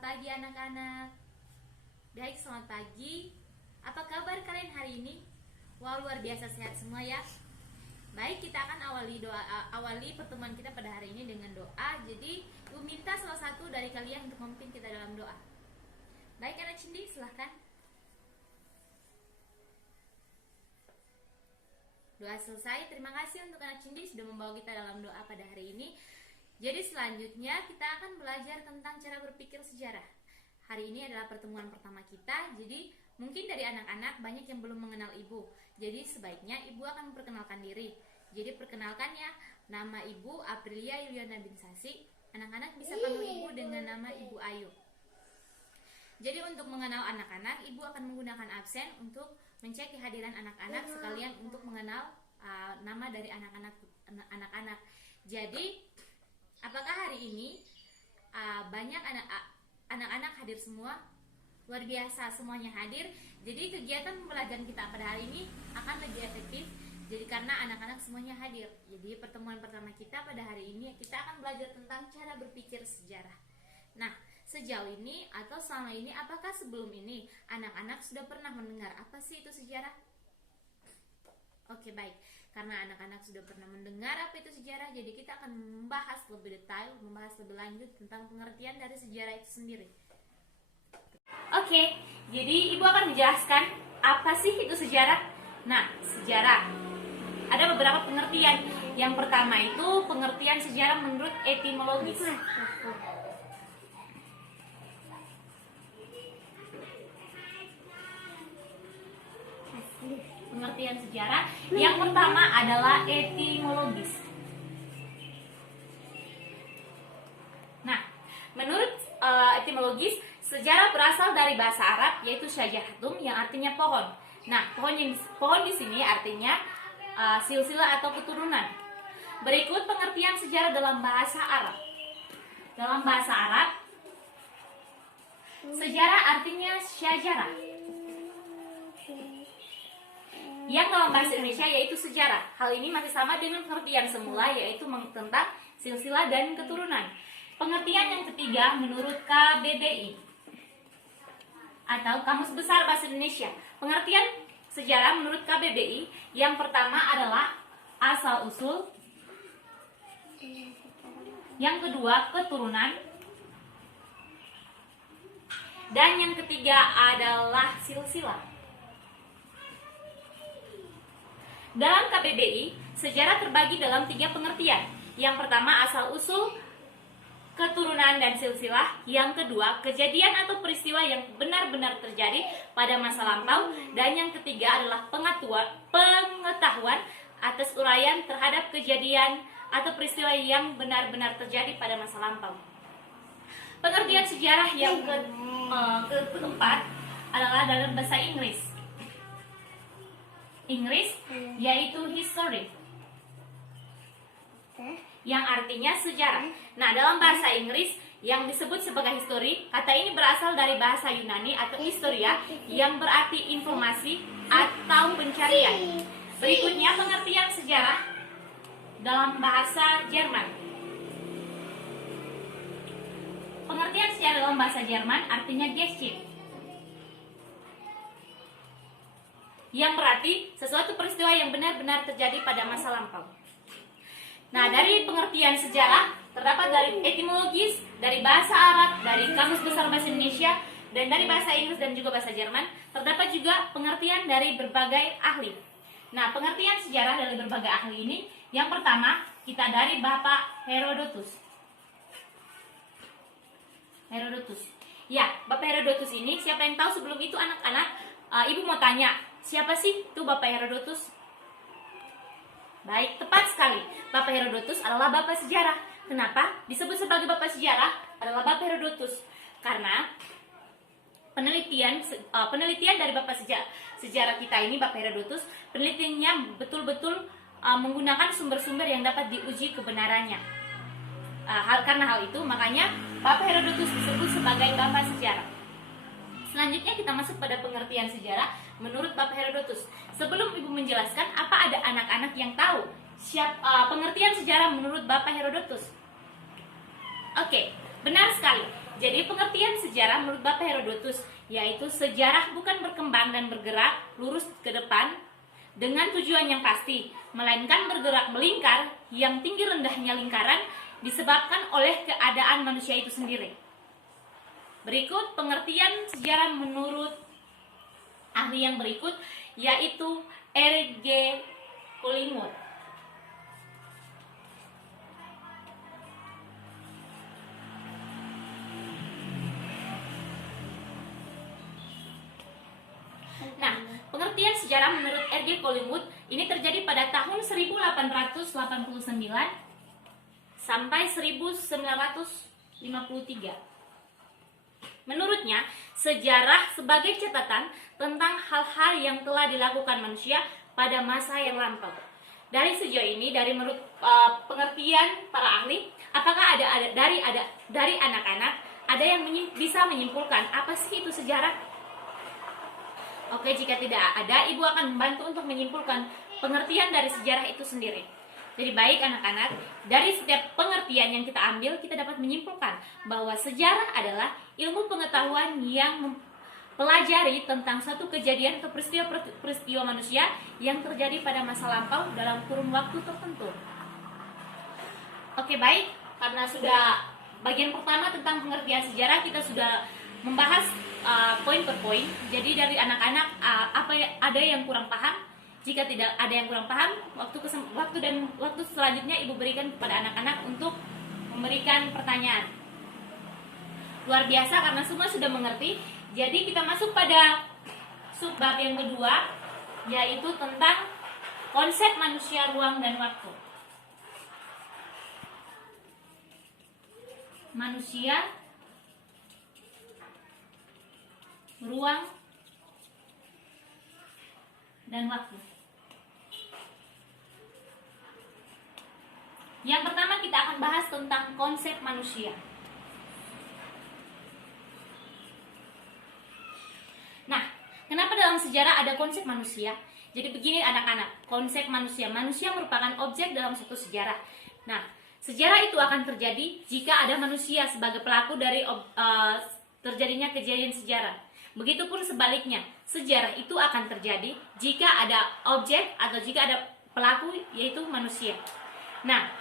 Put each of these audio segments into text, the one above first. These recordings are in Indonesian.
Selamat pagi anak-anak. Baik, selamat pagi. Apa kabar kalian hari ini? Wow, luar biasa sehat semua ya. Baik, kita akan awali pertemuan kita pada hari ini dengan doa. Jadi, Ibu minta salah satu dari kalian untuk memimpin kita dalam doa. Baik, anak Cindy, silahkan. Doa selesai. Terima kasih untuk anak Cindy sudah membawa kita dalam doa pada hari ini. Jadi selanjutnya kita akan belajar tentang cara berpikir sejarah. Hari ini adalah pertemuan pertama kita. Jadi mungkin dari anak-anak banyak yang belum mengenal ibu. Jadi sebaiknya ibu akan memperkenalkan diri. Jadi perkenalkannya, nama ibu Aprilia Yuliana Binsasi. Anak-anak bisa panggil ibu dengan nama Ibu Ayu. Jadi untuk mengenal anak-anak, ibu akan menggunakan absen untuk mencek kehadiran anak-anak sekalian untuk mengenal nama dari anak-anak. Jadi apakah hari ini banyak anak-anak hadir semua? Luar biasa, semuanya hadir. Jadi kegiatan pembelajaran kita pada hari ini akan lebih efektif. Jadi karena anak-anak semuanya hadir. Jadi pertemuan pertama kita pada hari ini kita akan belajar tentang cara berpikir sejarah. Nah, sejauh ini atau selama ini, apakah sebelum ini anak-anak sudah pernah mendengar apa sih itu sejarah? Oke, baik. Karena anak-anak sudah pernah mendengar apa itu sejarah, jadi kita akan membahas lebih detail, membahas lebih lanjut tentang pengertian dari sejarah itu sendiri. Oke, jadi ibu akan menjelaskan apa sih itu sejarah. Nah, sejarah ada beberapa pengertian. Yang pertama itu pengertian sejarah menurut etimologis. Pengertian sejarah yang pertama adalah etimologis. Nah, menurut etimologis, sejarah berasal dari bahasa Arab yaitu syajahatun yang artinya pohon. Nah, pohon di sini artinya silsilah atau keturunan. Berikut pengertian sejarah dalam bahasa Arab. Dalam bahasa Arab, sejarah artinya syajarah. Yang dalam bahasa Indonesia yaitu sejarah. Hal ini masih sama dengan pengertian semula yaitu tentang silsilah dan keturunan. Pengertian yang ketiga menurut KBBI atau Kamus Besar Bahasa Indonesia. Pengertian sejarah menurut KBBI yang pertama adalah asal usul. Yang kedua keturunan. Dan yang ketiga adalah silsilah. Dalam KBBI, sejarah terbagi dalam 3 pengertian. Yang pertama asal-usul, keturunan dan silsilah. Yang kedua, kejadian atau peristiwa yang benar-benar terjadi pada masa lampau. Dan yang ketiga adalah pengetahuan atas uraian terhadap kejadian atau peristiwa yang benar-benar terjadi pada masa lampau. Pengertian sejarah yang keempat adalah dalam bahasa Inggris, yaitu history, yang artinya sejarah. Nah, dalam bahasa Inggris yang disebut sebagai history, kata ini berasal dari bahasa Yunani atau historia yang berarti informasi atau pencarian. Berikutnya pengertian sejarah dalam bahasa Jerman. Pengertian sejarah dalam bahasa Jerman artinya Geschichte, yang berarti sesuatu peristiwa yang benar-benar terjadi pada masa lampau. Nah, dari pengertian sejarah terdapat dari etimologis, dari bahasa Arab, dari Kamus Besar Bahasa Indonesia, dan dari bahasa Inggris dan juga bahasa Jerman. Terdapat juga pengertian dari berbagai ahli. Nah, pengertian sejarah dari berbagai ahli ini, yang pertama kita dari Bapak Herodotus. Ya, Bapak Herodotus ini, siapa yang tahu sebelum itu anak-anak? Ibu mau tanya, siapa sih itu Bapak Herodotus? Baik, tepat sekali. Bapak Herodotus adalah bapak sejarah. Kenapa disebut sebagai bapak sejarah adalah Bapak Herodotus? Karena penelitian dari bapak sejarah kita ini, Bapak Herodotus, penelitiannya betul-betul menggunakan sumber-sumber yang dapat diuji kebenarannya. Karena hal itu, makanya Bapak Herodotus disebut sebagai bapak sejarah. Selanjutnya kita masuk pada pengertian sejarah menurut Bapak Herodotus. Sebelum Ibu menjelaskan, apa ada anak-anak yang tahu pengertian sejarah menurut Bapak Herodotus? Oke, benar sekali. Jadi pengertian sejarah menurut Bapak Herodotus yaitu sejarah bukan berkembang dan bergerak lurus ke depan dengan tujuan yang pasti, melainkan bergerak melingkar yang tinggi rendahnya lingkaran disebabkan oleh keadaan manusia itu sendiri. Berikut pengertian sejarah menurut ahli yang berikut yaitu R.G. Collingwood. Nah, pengertian sejarah menurut R.G. Collingwood ini terjadi pada tahun 1889 sampai 1953. Menurutnya, sejarah sebagai catatan tentang hal-hal yang telah dilakukan manusia pada masa yang lampau. Dari sejauh ini, dari menurut pengertian para ahli, apakah dari anak-anak ada yang bisa menyimpulkan apa sih itu sejarah? Oke, jika tidak ada, Ibu akan membantu untuk menyimpulkan pengertian dari sejarah itu sendiri. Jadi baik anak-anak, dari setiap pengertian yang kita ambil, kita dapat menyimpulkan bahwa sejarah adalah ilmu pengetahuan yang mempelajari tentang suatu kejadian atau peristiwa manusia yang terjadi pada masa lampau dalam kurun waktu tertentu. Oke, baik, karena sudah bagian pertama tentang pengertian sejarah, kita sudah membahas poin per poin. Jadi dari anak-anak ada yang kurang paham? Jika tidak ada yang kurang paham, waktu selanjutnya Ibu berikan kepada anak-anak untuk memberikan pertanyaan. Luar biasa karena semua sudah mengerti. Jadi kita masuk pada subbab yang kedua, yaitu tentang konsep manusia, ruang, dan waktu. Manusia, ruang, dan waktu. Yang pertama kita akan bahas tentang konsep manusia. Nah, kenapa dalam sejarah ada konsep manusia? Jadi begini anak-anak, konsep manusia. Manusia merupakan objek dalam suatu sejarah. Nah, sejarah itu akan terjadi jika ada manusia sebagai pelaku dari terjadinya kejadian sejarah. Begitupun sebaliknya, sejarah itu akan terjadi jika ada objek atau jika ada pelaku, yaitu manusia. Nah,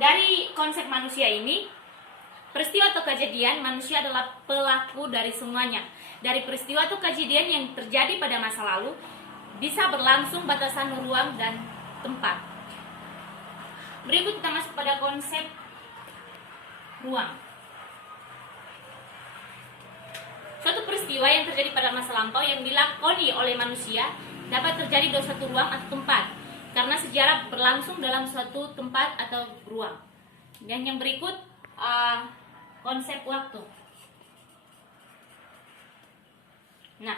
dari konsep manusia ini, peristiwa atau kejadian, manusia adalah pelaku dari semuanya. Dari peristiwa atau kejadian yang terjadi pada masa lalu, bisa berlangsung batasan ruang dan tempat. Berikut kita masuk pada konsep ruang. Suatu peristiwa yang terjadi pada masa lampau yang dilakoni oleh manusia dapat terjadi dalam suatu ruang atau tempat, karena sejarah berlangsung dalam suatu tempat atau ruang. Dan yang berikut konsep waktu. Nah,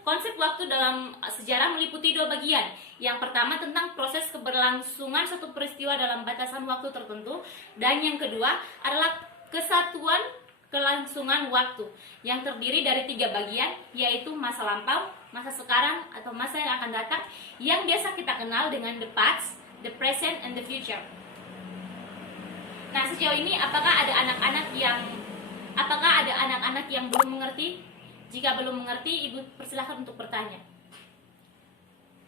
konsep waktu dalam sejarah meliputi dua bagian. Yang pertama tentang proses keberlangsungan suatu peristiwa dalam batasan waktu tertentu, dan yang kedua adalah kesatuan kelangsungan waktu yang terdiri dari tiga bagian, yaitu masa lampau, masa sekarang atau masa yang akan datang, yang biasa kita kenal dengan the past, the present, and the future. Nah, sejauh ini apakah ada anak-anak yang belum mengerti? Jika belum mengerti, Ibu persilahkan untuk bertanya.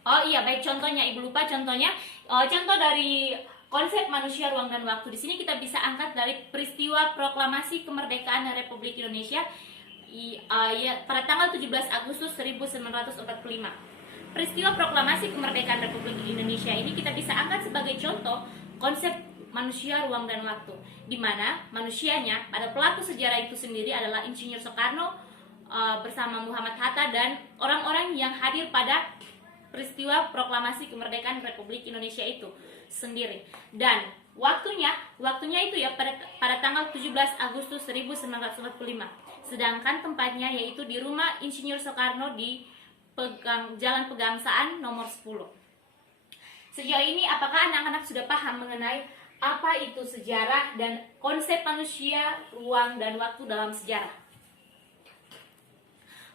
Oh iya, baik, contohnya Ibu lupa contohnya. Contoh dari konsep manusia, ruang, dan waktu. Di sini kita bisa angkat dari peristiwa proklamasi kemerdekaan Republik Indonesia pada tanggal 17 Agustus 1945. Peristiwa proklamasi kemerdekaan Republik Indonesia ini kita bisa angkat sebagai contoh konsep manusia, ruang, dan waktu, di mana manusianya pada pelaku sejarah itu sendiri adalah Insinyur Soekarno bersama Muhammad Hatta dan orang-orang yang hadir pada peristiwa proklamasi kemerdekaan Republik Indonesia itu sendiri. Dan waktunya itu ya pada tanggal 17 Agustus 1945. Sedangkan tempatnya yaitu di rumah Insinyur Soekarno di Jalan Pegangsaan nomor 10. Sejauh ini apakah anak-anak sudah paham mengenai apa itu sejarah dan konsep manusia, ruang, dan waktu dalam sejarah?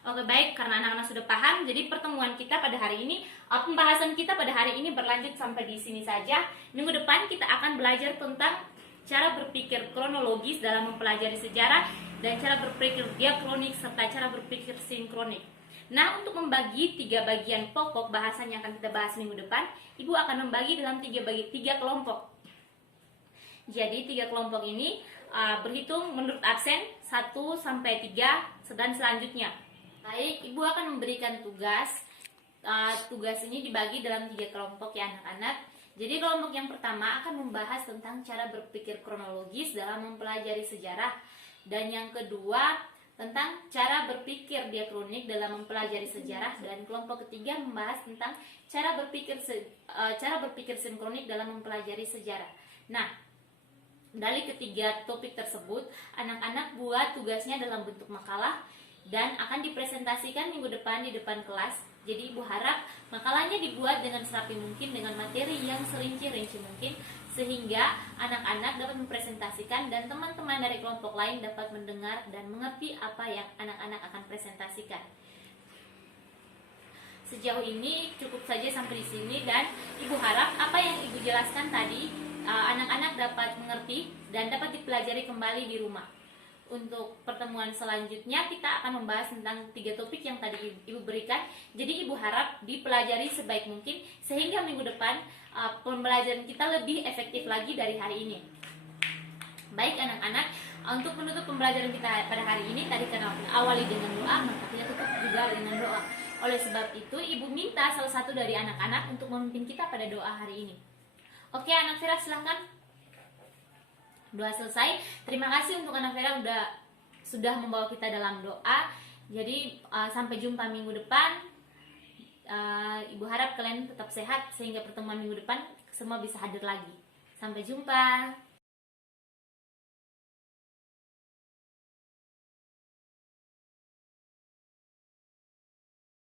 Oke, baik, karena anak-anak sudah paham, jadi pertemuan kita pada hari ini, pembahasan kita pada hari ini berlanjut sampai di sini saja. Minggu depan kita akan belajar tentang cara berpikir kronologis dalam mempelajari sejarah, dan cara berpikir diakronik, serta cara berpikir sinkronik. Nah, untuk membagi 3 bagian pokok bahasan yang akan kita bahas minggu depan, Ibu akan membagi dalam 3 kelompok. Jadi 3 kelompok ini berhitung menurut absen 1 sampai 3 dan selanjutnya. Baik, Ibu akan memberikan tugas. Tugas ini dibagi dalam 3 kelompok ya anak-anak. Jadi kelompok yang pertama akan membahas tentang cara berpikir kronologis dalam mempelajari sejarah, dan yang kedua tentang cara berpikir diakronik dalam mempelajari sejarah, dan kelompok ketiga membahas tentang cara berpikir sinkronik dalam mempelajari sejarah. Nah, dari ketiga topik tersebut, anak-anak buat tugasnya dalam bentuk makalah dan akan dipresentasikan minggu depan di depan kelas. Jadi Ibu harap makalahnya dibuat dengan serapi mungkin, dengan materi yang serinci-rinci mungkin, sehingga anak-anak dapat mempresentasikan dan teman-teman dari kelompok lain dapat mendengar dan mengerti apa yang anak-anak akan presentasikan. Sejauh ini cukup saja sampai di sini, dan Ibu harap apa yang Ibu jelaskan tadi anak-anak dapat mengerti dan dapat dipelajari kembali di rumah. Untuk pertemuan selanjutnya kita akan membahas tentang 3 topik yang tadi Ibu berikan. Jadi Ibu harap dipelajari sebaik mungkin sehingga minggu depan pembelajaran kita lebih efektif lagi dari hari ini. Baik anak-anak, untuk menutup pembelajaran kita pada hari ini, tadi karena awali dengan doa, maka kita tutup juga dengan doa. Oleh sebab itu Ibu minta salah satu dari anak-anak untuk memimpin kita pada doa hari ini. Oke, anak Vera silahkan. Doa selesai. Terima kasih untuk anak Vera sudah membawa kita dalam doa. Jadi sampai jumpa minggu depan. Ibu harap kalian tetap sehat sehingga pertemuan minggu depan semua bisa hadir lagi. Sampai jumpa.